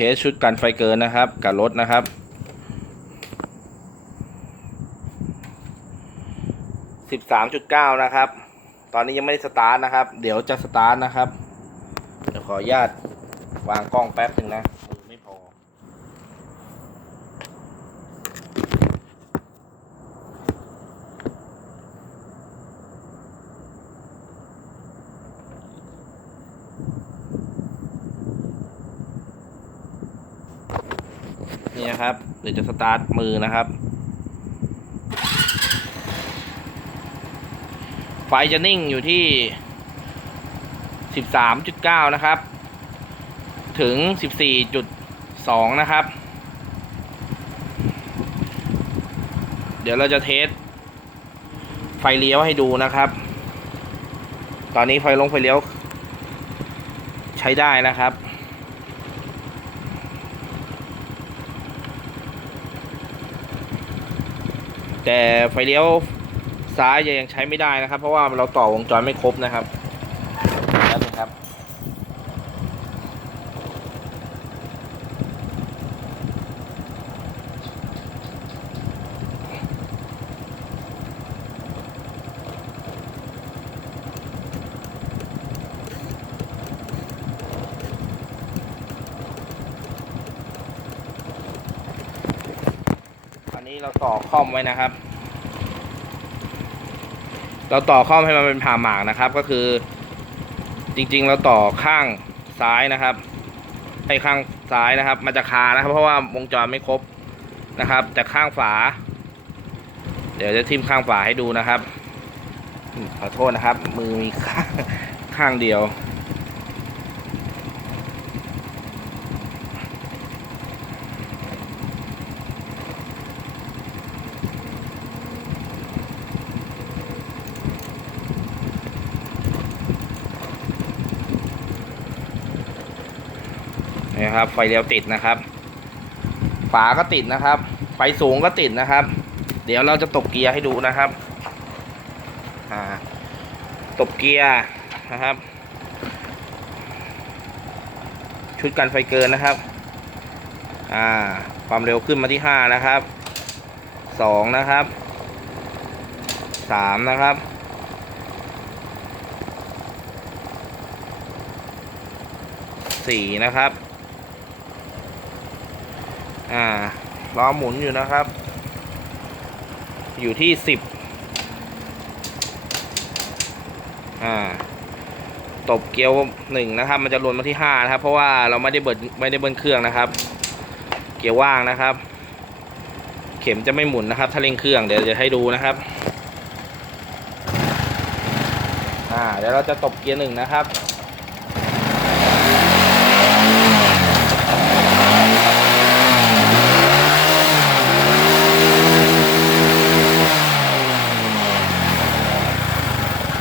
เทสชุดกันไฟเกินนะครับกับรถนะครับ สิบสามจุดเก้านะครับ ตอนนี้ยังไม่ได้สตาร์ทนะครับ เดี๋ยวจะสตาร์ทนะครับ เดี๋ยวขออนุญาตวางกล้องแป๊บหนึ่งนะมือไม่พอ นี่นะครับเดี๋ยวจะสตาร์ทมือนะครับ ไฟจะนิ่งอยู่ที่ 13.9 นะครับ ถึง 14.2 นะครับ เดี๋ยวเราจะเทสไฟเลี้ยวให้ดูนะครับ ตอนนี้ไฟลงไฟเลี้ยวใช้ได้นะครับ แต่ไฟเลี้ยวซ้ายยังใช้ไม่ได้นะครับ เพราะว่าเราต่อวงจรไม่ครบนะครับนะครับ นี้เราต่อคอมไว้นะครับ เราต่อคอมให้มันเป็นผ่าหมากนะครับ ก็คือ จริง ๆ เราต่อข้างซ้ายนะครับไอ้ข้างซ้ายนะครับ มันจะคานะครับ เพราะว่าวงจรไม่ครบนะครับ แต่ข้างฝา เดี๋ยวจะทิมข้างฝาให้ดูนะครับขอโทษนะครับ มือมีข้างข้างเดียว นะครับ ไฟเลี้ยวติดนะครับ ฝาก็ติดนะครับ ไฟสูงก็ติดนะครับ เดี๋ยวเราจะตบเกียร์ให้ดูนะครับตบเกียร์นะครับ ชุดกันไฟเกินนะครับ อ่า ความเร็วขึ้นมาที่ห้านะครับสองนะครับสามนะครับสี่นะครับ อ่าล้อหมุนอยู่นะครับ อยู่ที่สิบอ่าตบเกียวหนึ่งนะครับ มันจะลวนมาที่ห้านะครับ เพราะว่าเราไม่ได้เบิดไม่ได้เบิ้ลเครื่องนะครับ เกียร์ว่างนะครับ เข็มจะไม่หมุนนะครับถ้าเร่งเครื่องเดี๋ยวจะให้ดูนะครับอ่าเดี๋ยวเราจะตบเกียร์หนึ่งนะครับ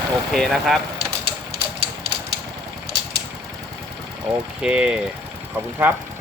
โอเค นะครับ โอเค ขอบคุณครับ